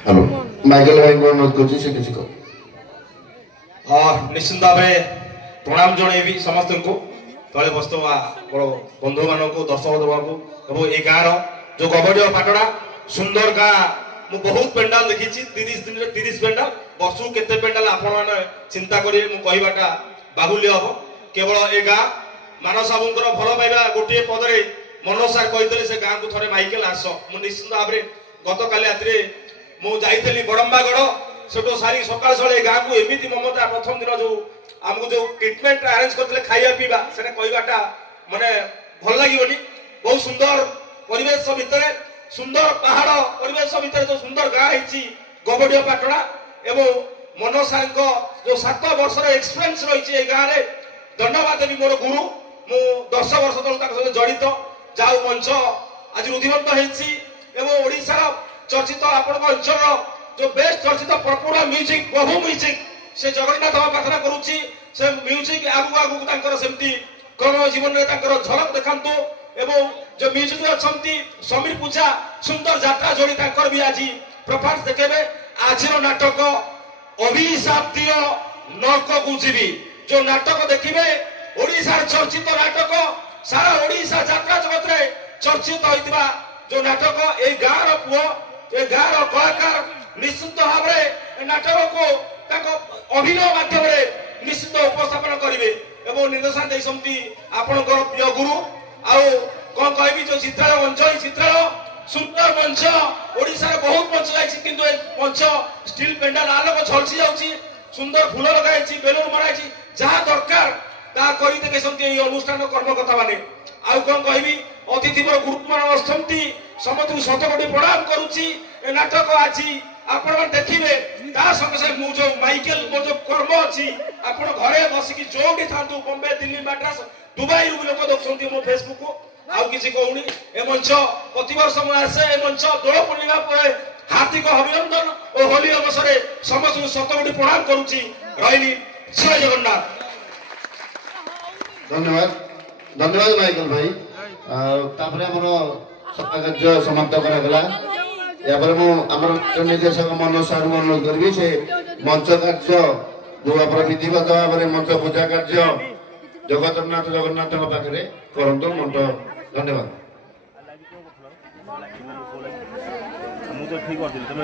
Hello Michael भाई को अनुरोध कर किसी को निश्चिंत भाव प्रणाम जनइबी समस्त को तले बसुवा बड़ बंधु मान को दर्शक देवा को ये गाँव जो गबड़िया पाटड़ा सुंदर गाँ मु बहुत पेंडाल देखी 30 पेंडाल वर्ष केते पेंडाल आपण मैंने चिंता करेंगे मुझाटा बाहुल्य हम केवल ए गाँ मानस बाबूर भल पाइबा गोटे पदरे मनोज सार कहीदे से गाँव को थे माइकेल आस मुझे निश्चित भाव गत काली राति मुझे बड़म्बागढ़ से सारी सकाल सकाल गाँव को एमती ममता प्रथम दिन जो आमको जो ट्रिटमेंट अरेंज करते खाଇବା पीवा से कहवाटा माने भल लगे बहुत सुंदर परिवेश भितर सुंदर पहाड़ परिवेश भितर जो सुंदर गाँ है गबड़िया पाटड़ा एवं मनोज सार जो 7 वर्ष एक्सपीरियंस रही गाँव में धन्यवाद देवी मोर गुरु मु 10 वर्ष तक जड़ित जाऊ मंच आज रुधिबंत होती ओडिशार चर्चित आपण अंचल जो बेस्ट चर्चित प्रपुरा म्यूजिक प्रभु म्यूजिक से जगन्नाथ प्रार्थना करुच्ची से म्यूजिक आगु आगु सेमती क्रम जीवन में झलक देखातु एवं जो म्यूजिक अच्छी समीर पूजा सुंदर यात्रा जोड़ी भी आज परफॉर्मेंस देखेबे आज नाटक अभिशाप दियो नरक को जीवी जो नाटक देखिए ओडिशार चर्चित नाटक सारा ओडिशा यात्रा जगत रे चर्चित होइतिबा जो नाटक ए गाँव पुओ ए गाँव कलाकार निश्चित भाव में नाटक को अभिनय माध्यम निश्चित उपस्थापन करेंगे एवं निर्देशन देती आपण प्रिय गुरु आउ कौन कह जो चित्रालय मंच चित्रालय सुंदर मंच ओडिशा बहुत मंच जाए मंच स्टील पेंडाल आलोक झलसी जाऊँगी सुंदर फूल लगाई बेलून मराई जहाँ दरकार ता करते अनुष्ठान कर्मकर्ता मैंने आउ कौन कहबी अतिथि मोर गुरुत्व मान अच्छी समस्त शतकोटी प्रणाम करुच्ची नाटक आज आपण देखिए संगे मु जो माइकेल मो जो कर्म अच्छी आप घरे बसिकी जो था बम्बे दिल्ली मैड्रास दुबई भी लोक देखते मो फेसबुक को आउ किसी कहूनी ए मंच प्रतिवर्ष मुझे ए मंच दोल पूर्णिमा पर हार्दिक अभिनंदन और होली अवसर समस्त शतकोटी प्रणाम करुच्ची रही जय जगन्नाथ। धन्यवाद धन्यवाद माइकल भाई तापर हमर सत्ता कार्य समाप्त करागला यापर मु निर्देशक मनोज सार अनुरोध करी से मंच कार्य जो आप विधिवत भाव में मंच पूजा कार्य जगन्नाथ पाखे करतु मंच धन्यवाद।